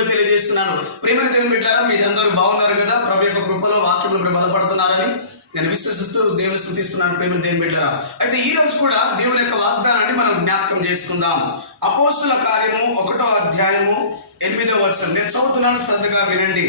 శుభములు తెలియజేస్తున్నాను. ప్రియమైన దేవుని బిడ్డలారా, మీరందరూ బాగున్నారు కదా? ప్రభు యొక్క కృపలో వాక్యంలో బలపడుతున్నారని నేను విశ్వసిస్తూ దేవుని స్తుతిస్తున్నాను. ప్రియమైన దేవుని బిడ్డలారా, అయితే ఈ రోజు కూడా దేవుని యొక్క వాగ్దానాన్ని మనం జ్ఞాపకం చేసుకుందాం. అపోస్తుల కార్యము 1వ అధ్యాయము 8వ వచనం నేను చదువుతున్నాను, శ్రద్ధగా వినండి.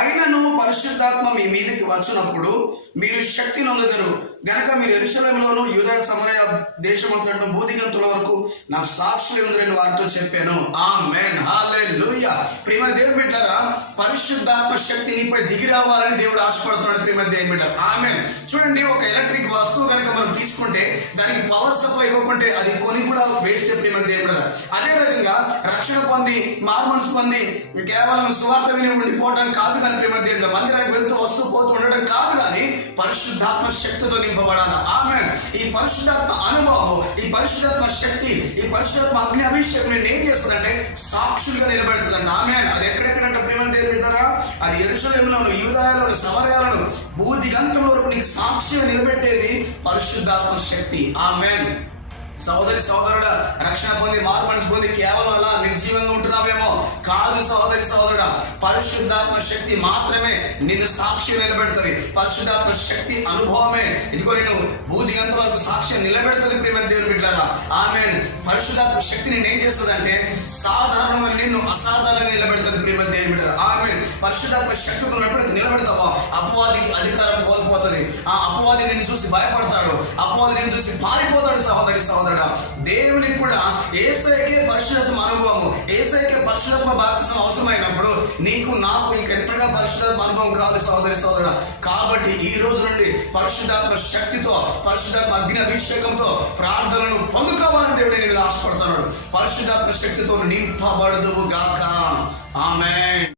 అయినను పరిశుద్ధాత్మ మీ మీదకి వచ్చినప్పుడు మీరు శక్తి నొందెదరు గనక మీరు యెరూషలేములోను యూదయ సమరయ దేశమంతటను భూదిగంతుల వరకు నాకు సాక్షులు ఉందని వారితో చెప్పాను. ఆమేన్, హల్లెలూయా. ప్రియమైన దేవుని బిడ్డలారా, పరిశుద్ధాత్మ శక్తి నీపై దిగి రావాలని దేవుడు ఆశపడుతున్నాడు. ప్రియమైన దేవుని బిడ్డలారా, ఆమేన్. చూడండి, ఒక ఎలక్ట్రిక్ వస్తువు కనుక మనం తీసుకుంటే దానికి పవర్ సప్లై ఇవ్వకుంటే అది కొని కూడా వేస్ట్. ప్రియమైన దేవుని బిడ్డలారా, అదే రకంగా రక్షణ పొంది మారుమనసు పొంది కేవలం సువార్త విని ఉండిపోవడానికి కాదు కానీ, ప్రియమైన దేవుని బిడ్డలారా, మందిరానికి వెళ్తూ వస్తూ పోతూ ఉండడం కాదు కానీ పరిశుద్ధాత్మ శక్తితో నింపబడాలి. ఆమేన్. ఈ పరిశుద్ధాత్మ అనుభవం, ఈ పరిశుద్ధాత్మ శక్తి, ఈ పరిశుద్ధాత్మ అగ్ని అభిషేకం నేను ఏం చేస్తుందంటే సాక్షులుగా నిలబెడుతుందండి. ఆమేన్. అది ఎక్కడెక్కడంటే ప్రియమైన దేవుని బిడ్డలారా, అది యెరూషలేములోను యూదయలోను సమరయాలను భూదిగంతుల వరకు నీకు సాక్షిగా నిలబెట్టేది పరిశుద్ధాత్మ శక్తి. ఆమేన్. సహోదరి సహోదరుడా, రక్షణ పొంది మారు మనసు పొంది కేవలం అలా నిర్జీవంగా ఉంటున్నావేమో కాదు. సహోదరి సహోదరుడా, పరిశుద్ధాత్మ శక్తి మాత్రమే నిన్ను సాక్షి నిలబెడుతుంది. పరిశుద్ధాత్మ శక్తి అనుభవమే ఇదిగో నేను భూదిగంతుల వరకు సాక్షి నిలబెడుతుంది. ప్రియమైన దేవుని బిడ్డలారా, ఆమేన్. పరిశుద్ధాత్మ శక్తి నిన్ను ఏం చేస్తుంది అంటే సాధారణమైన నిన్ను అసాధారణంగా నిలబెడుతుంది. ప్రియమైన దేవుని బిడ్డలారా, ఆమేన్. పరిశుద్ధాత్మ శక్తితో ఎప్పుడైతే నిలబెడతావో అపవాదికి అధికారం కోల్పోతుంది. ఆ అపవాది నిన్ను చూసి భయపడతాడు, అపవాది నిన్ను చూసి పారిపోతాడు. సహోదరి సహోదరుడా, దేవునికి కూడా యేసయ్యకే పరిశుద్ధాత్మ అనుభవము, యేసయ్యకే పరిశుద్ధాత్మ బాప్తిసం అవసరమైనప్పుడు నీకు నాకు ఇంకెంతగా పరిశుద్ధాత్మ అనుభవం కావాలి. సహోదరి సహోదరుడా, కాబట్టి ఈ రోజు నుండి పరిశుద్ధాత్మ శక్తితో, పరిశుద్ధాత్మ అగ్ని అభిషేకంతో ప్రార్థనలను పొందుకోవాలని దేవుడు నేను ఆశపడుతున్నాడు. పరిశుద్ధాత్మ శక్తితో నింపబడుదువు గాక. ఆమేన్.